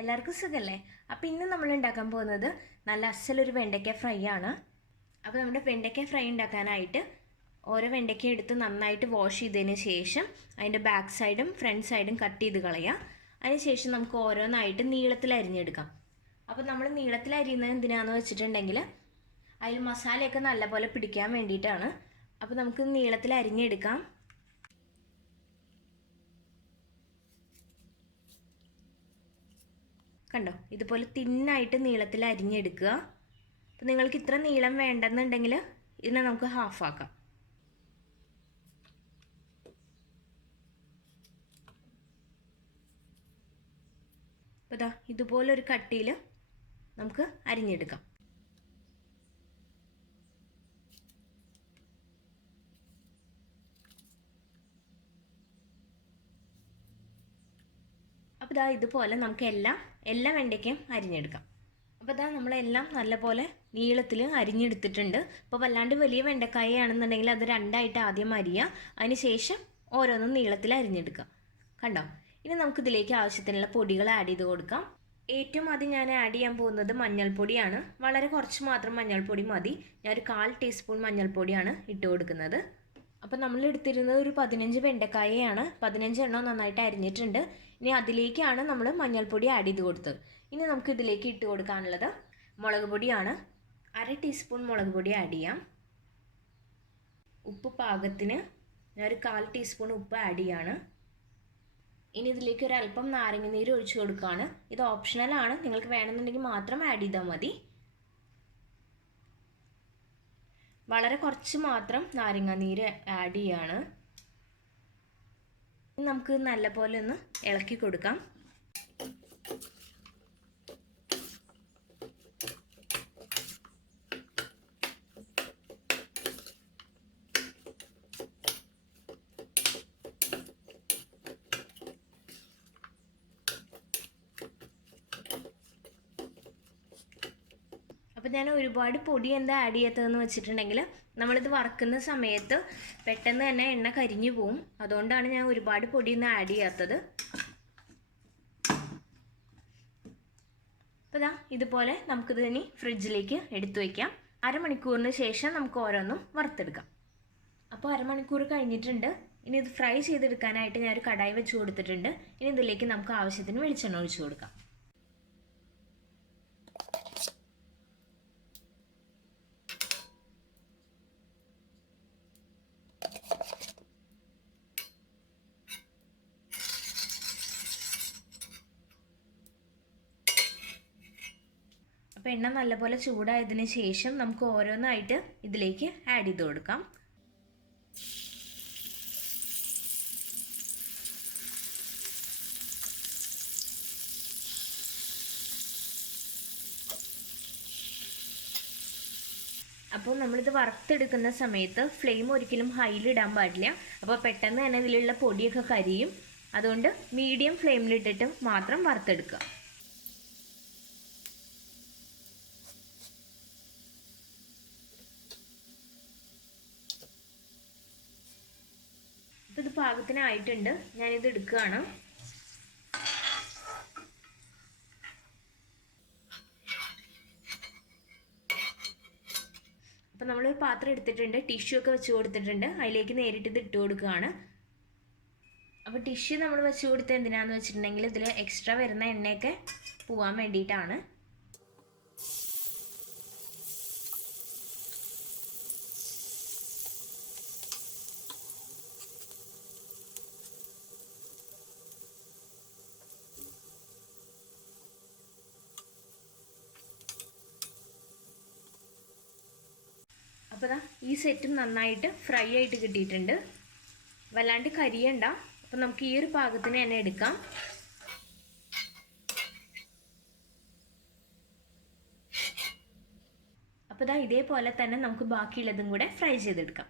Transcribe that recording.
എല്ലാവർക്കും സുഖല്ലേ? അപ്പോൾ ഇന്ന് നമ്മൾ ഉണ്ടാക്കാൻ പോകുന്നത് നല്ല അസലൊരു വെണ്ടയ്ക്ക ഫ്രൈ ആണ്. അപ്പോൾ നമ്മുടെ വെണ്ടയ്ക്ക ഫ്രൈ ഉണ്ടാക്കാനായിട്ട് ഓരോ വെണ്ടയ്ക്ക എടുത്ത് നന്നായിട്ട് വാഷ് ചെയ്തതിന് ശേഷം അതിൻ്റെ ബാക്ക് സൈഡും ഫ്രണ്ട് സൈഡും കട്ട് ചെയ്ത് കളയുക. അതിനുശേഷം നമുക്ക് ഓരോന്നായിട്ട് നീളത്തിൽ അരിഞ്ഞെടുക്കാം. അപ്പോൾ നമ്മൾ നീളത്തിൽ അരിയുന്നത് എന്തിനാണെന്ന് വെച്ചിട്ടുണ്ടെങ്കിൽ അതിൽ മസാലയൊക്കെ നല്ലപോലെ പിടിക്കാൻ വേണ്ടിയിട്ടാണ്. അപ്പോൾ നമുക്ക് നീളത്തിൽ അരിഞ്ഞെടുക്കാം. കണ്ടോ, ഇതുപോലെ തിന്നായിട്ട് നീളത്തിൽ അരിഞ്ഞെടുക്കുക. അപ്പോൾ നിങ്ങൾക്ക് ഇത്ര നീളം വേണ്ടെന്നുണ്ടെങ്കിൽ ഇതിനെ നമുക്ക് ഹാഫ് ആക്കാം. അപ്പോൾ ഇതാ ഇതുപോലൊരു കട്ടിയിൽ നമുക്ക് അരിഞ്ഞെടുക്കാം. അപ്പോൾ ഇതാ ഇതുപോലെ നമുക്ക് എല്ലാ വെണ്ടയ്ക്കയും അരിഞ്ഞെടുക്കാം. അപ്പോൾ ഇതാ നമ്മളെല്ലാം നല്ലപോലെ നീളത്തിൽ അരിഞ്ഞെടുത്തിട്ടുണ്ട്. അപ്പോൾ വല്ലാണ്ട് വലിയ വെണ്ടക്കായ ആണെന്നുണ്ടെങ്കിൽ അത് രണ്ടായിട്ട് ആദ്യം അരിയുക, അതിന് ശേഷം ഓരോന്നും നീളത്തിൽ അരിഞ്ഞെടുക്കുക. കണ്ടോ, ഇനി നമുക്കിതിലേക്ക് ആവശ്യത്തിനുള്ള പൊടികൾ ആഡ് ചെയ്ത് കൊടുക്കാം. ഏറ്റവും ആദ്യം ഞാൻ ആഡ് ചെയ്യാൻ പോകുന്നത് മഞ്ഞൾപ്പൊടിയാണ്. വളരെ കുറച്ച് മാത്രം മഞ്ഞൾപ്പൊടി മതി. ഞാനൊരു 1/4 ടീസ്പൂൺ മഞ്ഞൾപ്പൊടിയാണ് ഇട്ട് കൊടുക്കുന്നത്. അപ്പോൾ നമ്മൾ എടുത്തിരുന്നത് ഒരു 15 വെണ്ടക്കായയാണ്. 15 എണ്ണം നന്നായിട്ട് അരിഞ്ഞിട്ടുണ്ട്. ഇനി അതിലേക്കാണ് നമ്മൾ മഞ്ഞൾപ്പൊടി ആഡ് ചെയ്ത് കൊടുത്തത്. ഇനി നമുക്ക് ഇതിലേക്ക് ഇട്ട് കൊടുക്കാനുള്ളത് മുളക് പൊടിയാണ്. 1/2 ടീസ്പൂൺ മുളക് പൊടി ആഡ് ചെയ്യാം. ഉപ്പ് പാകത്തിന് ഞാനൊരു 1/4 ടീസ്പൂൺ ഉപ്പ് ആഡ് ചെയ്യാണ്. ഇനി ഇതിലേക്ക് ഒരല്പം നാരങ്ങ നീര് ഒഴിച്ചു കൊടുക്കുകയാണ്. ഇത് ഓപ്ഷണലാണ്, നിങ്ങൾക്ക് വേണമെന്നുണ്ടെങ്കിൽ മാത്രം ആഡ് ചെയ്താൽ മതി. വളരെ കുറച്ച് മാത്രം നാരങ്ങ നീര് ആഡ് ചെയ്യാണ്. നമുക്ക് നല്ലപോലെ ഒന്ന് ഇളക്കി കൊടുക്കാം. അപ്പോൾ ഞാൻ ഒരുപാട് പൊടി എന്താ ആഡ് ചെയ്യാത്തതെന്ന് വെച്ചിട്ടുണ്ടെങ്കിൽ നമ്മളിത് വറക്കുന്ന സമയത്ത് പെട്ടെന്ന് തന്നെ എണ്ണ കരിഞ്ഞു പോവും. അതുകൊണ്ടാണ് ഞാൻ ഒരുപാട് പൊടിയൊന്നും ആഡ് ചെയ്യാത്തത്. അപ്പോൾ ഇതാ ഇതുപോലെ നമുക്കിത് ഇനി ഫ്രിഡ്ജിലേക്ക് എടുത്തു വയ്ക്കാം. അരമണിക്കൂറിന് ശേഷം നമുക്ക് ഓരോന്നും വറുത്തെടുക്കാം. അപ്പോൾ അരമണിക്കൂർ കഴിഞ്ഞിട്ടുണ്ട്. ഇനി ഇത് ഫ്രൈ ചെയ്തെടുക്കാനായിട്ട് ഞാനൊരു കടായി വെച്ച് കൊടുത്തിട്ടുണ്ട്. ഇനി ഇതിലേക്ക് നമുക്ക് ആവശ്യത്തിന് വെളിച്ചെണ്ണ ഒഴിച്ചു കൊടുക്കാം. അപ്പോൾ എണ്ണ നല്ലപോലെ ചൂടായതിന് ശേഷം നമുക്ക് ഓരോന്നായിട്ട് ഇതിലേക്ക് ആഡ് ചെയ്ത് കൊടുക്കാം. അപ്പോൾ നമ്മളിത് വറുത്തെടുക്കുന്ന സമയത്ത് ഫ്ലെയിം ഒരിക്കലും ഹൈയിൽ ഇടാൻ പാടില്ല. അപ്പോൾ പെട്ടെന്ന് തന്നെ ഇതിലുള്ള പൊടിയൊക്കെ കരിയും. അതുകൊണ്ട് മീഡിയം ഫ്ലെയിമിലിട്ടിട്ട് മാത്രം വറുത്തെടുക്കുക. ഇത് പാകത്തിനായിട്ടുണ്ട്. ഞാനിത് എടുക്കുകയാണ്. അപ്പോൾ നമ്മളൊരു പാത്രം എടുത്തിട്ടുണ്ട്, ടിഷ്യൂ ഒക്കെ വെച്ച് കൊടുത്തിട്ടുണ്ട്. അതിലേക്ക് നേരിട്ട് ഇത് ഇട്ട് കൊടുക്കുകയാണ്. അപ്പോൾ ടിഷ്യൂ നമ്മൾ വെച്ച് കൊടുത്തത് എന്തിനാന്ന് വെച്ചിട്ടുണ്ടെങ്കിൽ ഇതിൽ എക്സ്ട്രാ വരുന്ന എണ്ണയൊക്കെ പോവാൻ വേണ്ടിയിട്ടാണ്. അപ്പോൾ ഈ സെറ്റും നന്നായിട്ട് ഫ്രൈ ആയിട്ട് കിട്ടിയിട്ടുണ്ട്. വല്ലാണ്ട് കരിയണ്ട. അപ്പോൾ നമുക്ക് ഈ ഒരു പാകത്തിന് തന്നെ എടുക്കാം. അപ്പോൾ ഇതേപോലെ തന്നെ നമുക്ക് ബാക്കിയുള്ളതും കൂടെ ഫ്രൈ ചെയ്തെടുക്കാം.